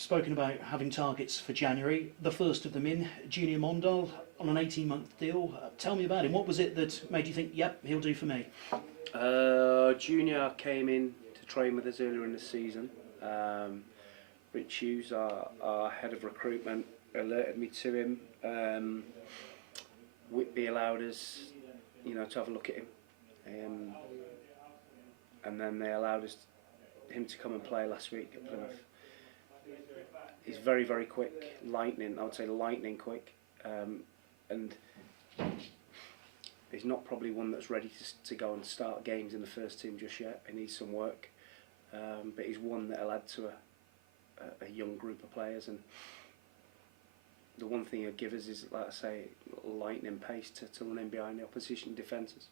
spoken about having targets for January. The first of them in, Junior Mondal, on an 18-month deal. Tell me about him. What was it that made you think, yep, he'll do for me? Junior came in to train with us earlier in the season. Rich Hughes, our head of recruitment, alerted me to him. Whitby allowed us, to have a look at him, and then they allowed him to come and play last week at Plymouth. He's very, very quick, I would say lightning quick, and he's not probably one that's ready to go and start games in the first team just yet. He needs some work, but he's one that'll add to a young group of players. And the one thing he'll give us is, like I say, lightning pace to run in behind the opposition defences.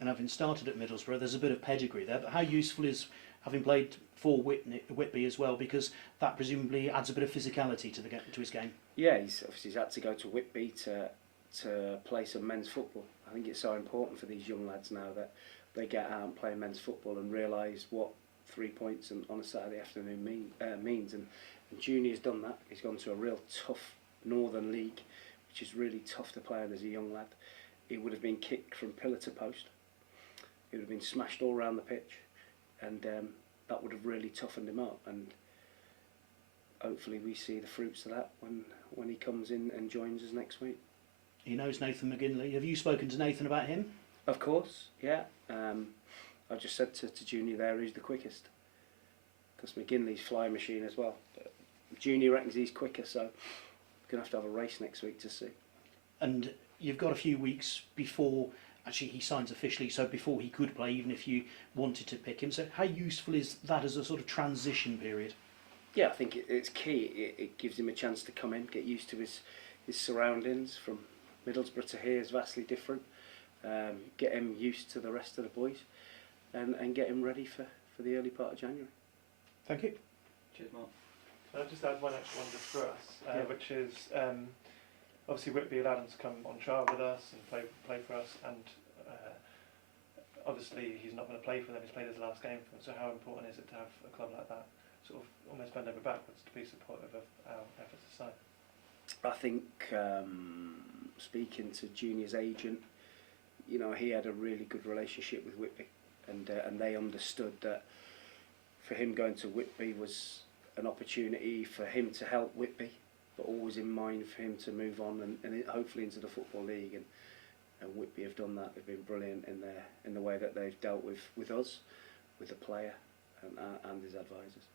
And having started at Middlesbrough, there's a bit of pedigree there, but how useful is having played for Whitby as well, because that presumably adds a bit of physicality to his game? Yeah, he's had to go to Whitby to play some men's football. I think it's so important for these young lads now that they get out and play men's football and realise what 3 points on a Saturday afternoon means. And Junior's done that. He's gone to a real tough Northern League, which is really tough to play in as a young lad. He would have been kicked from pillar to post. He would have been smashed all around the pitch, and that would have really toughened him up. And hopefully we see the fruits of that when he comes in and joins us next week. He knows Nathan McGinley. Have you spoken to Nathan about him? Of course, yeah. I just said to Junior there, he's the quickest, because McGinley's flying machine as well. But Junior reckons he's quicker, so we're going to have a race next week to see. And you've got a few weeks before actually he signs officially, so before he could play, even if you wanted to pick him. So how useful is that as a sort of transition period? Yeah, I think it's key. It gives him a chance to come in, get used to his surroundings. From Middlesbrough to here is vastly different. Get him used to the rest of the boys, and get him ready for the early part of January. Thank you. Cheers, Mark. Can I just add one extra one just for us, Yeah. which is obviously Whitby allowed him to come on trial with us and play for us, and obviously he's not going to play for them. He's played his last game for them. So how important is it to have a club like that sort of almost bend over backwards to be supportive of our efforts as a side? I think speaking to Junior's agent, he had a really good relationship with Whitby, and they understood that for him going to Whitby was an opportunity for him to help Whitby, but always in mind for him to move on and hopefully into the Football League. And Whitby have done that. They've been brilliant in the way that they've dealt with us, with the player and his advisors.